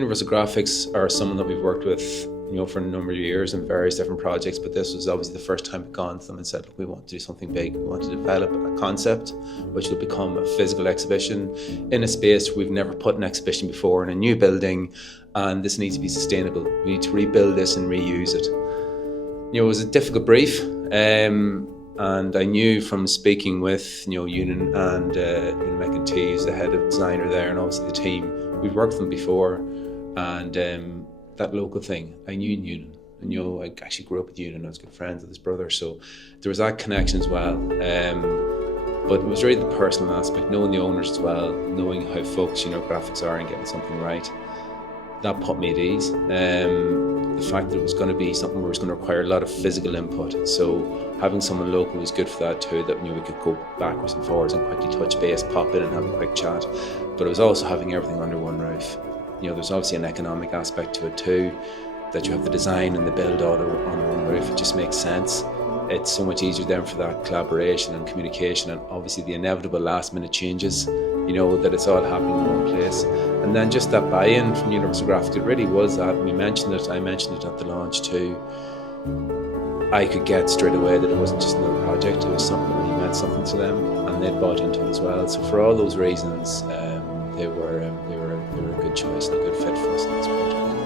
Universal Graphics are someone that we've worked with, for a number of years in various different projects, but this was obviously the first time we'd gone to them and said, look, we want to do something big. We want to develop a concept which will become a physical exhibition in a space we've never put an exhibition before, in a new building, and this needs to be sustainable. We need to rebuild this and reuse it. It was a difficult brief, and I knew from speaking with IWIN and Monaghan T, who's the head of designer there, and obviously the team, we've worked with them before, and that local thing, I knew IWIN. I actually grew up with IWIN, and I was good friends with his brother, so there was that connection as well. But it was really the personal aspect, knowing the owners as well, knowing how focused graphics are and getting something right. That put me at ease. The fact that it was going to be something where it was going to require a lot of physical input, so having someone local was good for that too, that we could go backwards and forwards and quickly touch base, pop in and have a quick chat. But it was also having everything under one roof. There's obviously an economic aspect to it too, that you have the design and the build all on one roof. It just makes sense. It's so much easier then for that collaboration and communication, and obviously the inevitable last minute changes, that it's all happening in one place. And then just that buy-in from Universal Graphics, it really was that. I mentioned it at the launch too. I could get straight away that it wasn't just another project, it was something that really meant something to them, and they'd bought into it as well. So for all those reasons, they were a good choice and a good fit for us in this project.